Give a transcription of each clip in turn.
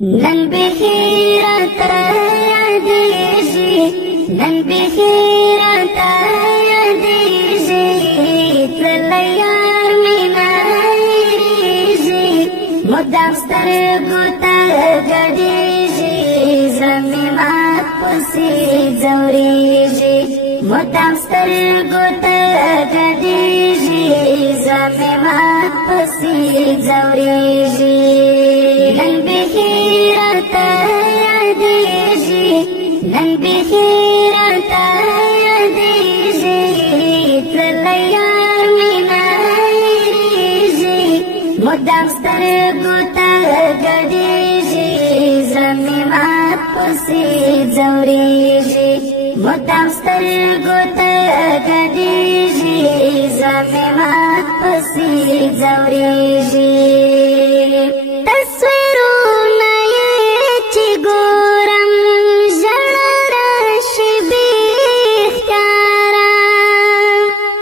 نن بخیرت یادیږي نن بخیرت یادیږي تللی یار مینا هېرېږي مدام سترګو ته ګډېږي زړه مې مات پسې ځورېږي مدام سترګو ته ګډېږي زړه مې مات پسې ځورېږي نن بخیرت یادیږي نن بخیرت یادیږي تللی یار مینا هېرېږي مدام سترګو ته ګډېږي زړه مې مات پسې ځورېږي مدام سترګو ته ګډېږي زړه مې مات پسې ځورېږي تصویرونه یې چې ګورم ژړا راشي بې اختیاره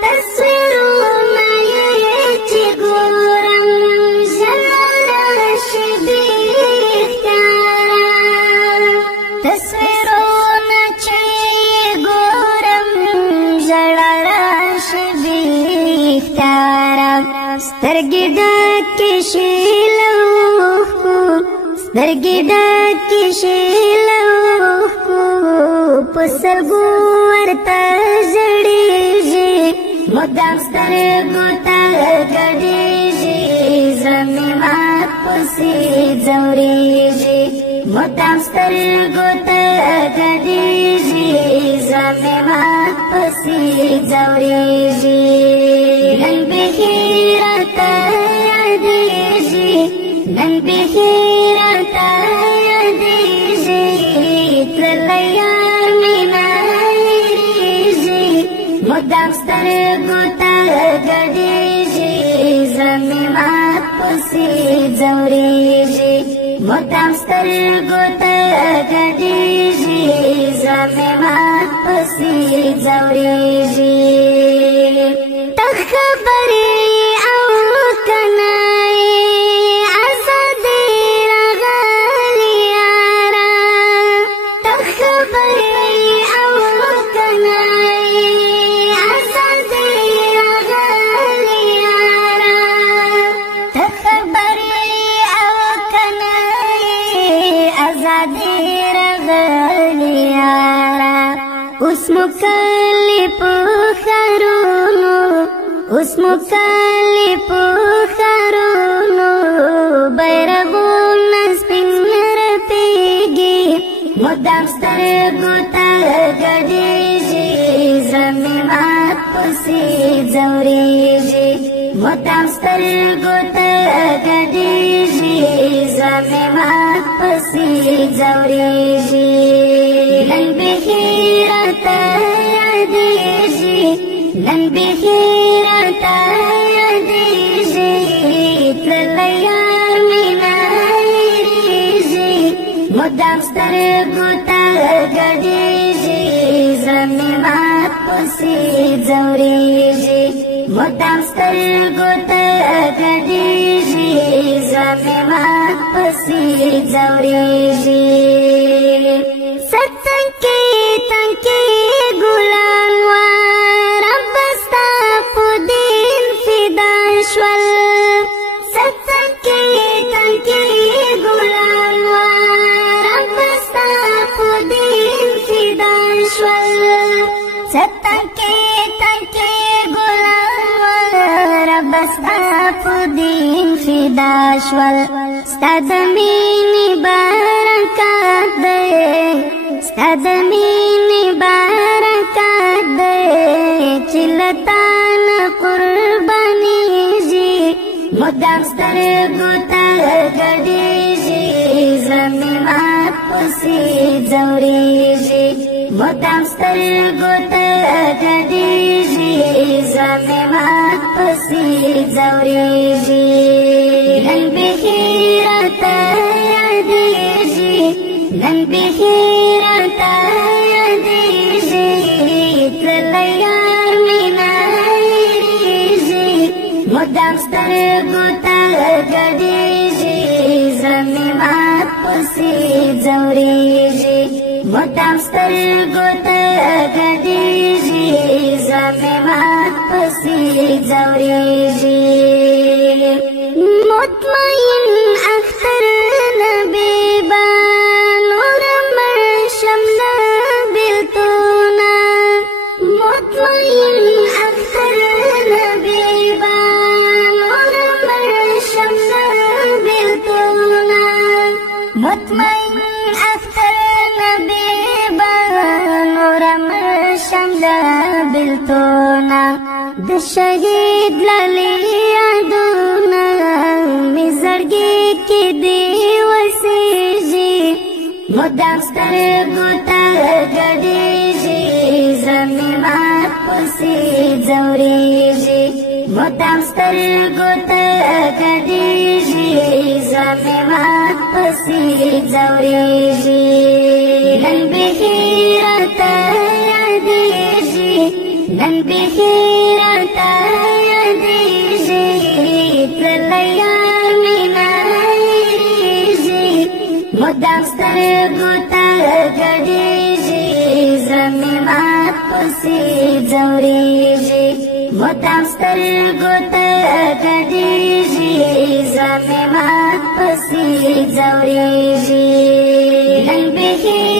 تصویرونه یې چې ګورم ژړا راشي بې اختیاره تصویرونه چې ګورم ژړا راشي بې اختیاره سترګې ډکې شي سترګې ډکې شي له اوښکو په سلګو ورته ژړېږي مدام سترګو ته ګډېږي زړه مې مات پسې ځورېږي مدام سترګو ته ګډېږي زړه مې مات پسې ځورېږي نن بخیرت یادیږي نن بخیرت یادیږي تللی یار مینا هېرېږي مدام سترګو ته ګډېږي زړه مې مات پسې ځورېږي مدام سترګو ته ګډېږي زړه مې مات پسې ځورېږي ته خبرې او کنه اوس مکلف خرونو بیرغونه سپین رپېږي مدام سترګو ته ګډېږي زړه مې مات پسې ځورېږي مدام سترګو ته ګډېږي زړه مې مات پسې ځورېږي نن بخیرت یادیږي نن بخیرت یادیږي تللی یار مینا هېرېږي مدام سترګو ته ګډېږي زړه مې مات پسې ځورېږي مدام سترګو ته ګډېږي زړه مې مات پسې ځورېږي تنکې ګلان و رب ستا په دین فدا شول تنکې ګلان و رب ستا په دین فدا شول تنکې ګلان و رب ستا په دین فدا شول ستا د مینې برکات دی ستا د مینې برکات دی چې له تا نه قربانېږي مدام سترګو ته ګډېږي زړه مې مات پسې ځورېږي مدام سترګو ته ګډېږي زړه مې مات پسې ځورېږي نن بخیرت یادیږي نن بخیرت یادیږي تللی یار مینا هېرېږي مدام سترګو ته ګډېږي زړه مې مات पसी जौरीजी मोटाम स्तर्गो त गडीजी जमे मात पसी जौरीजी मुतमइन अख्तर नबीबा नूरमर शमला बिल्तुना मुतमइन अख्तर नबीबा नूरमर शमला बिल्तुना मुतमइन अख्तर नबीबा नूरमर शमला बिल्तुना द शहीद ललिया दूना मिजरगी की दिवसी जी मुद्दाम स्तर्गो त गडीजी जमी मात पसी जौरीजी मुद्दाम स्तर्गो त गडीजी जमी मात पसी जौरीजी नन बिखिरा तयादीजी नन बिखिरा तयादीजी तलया मुद्दाम स्तर्गो त गडीजी जमी मात पसी जौरीजी मुद्दाम स्तर्गो त गडीजी जमी मात पसी जौरीजी नन बिखिरा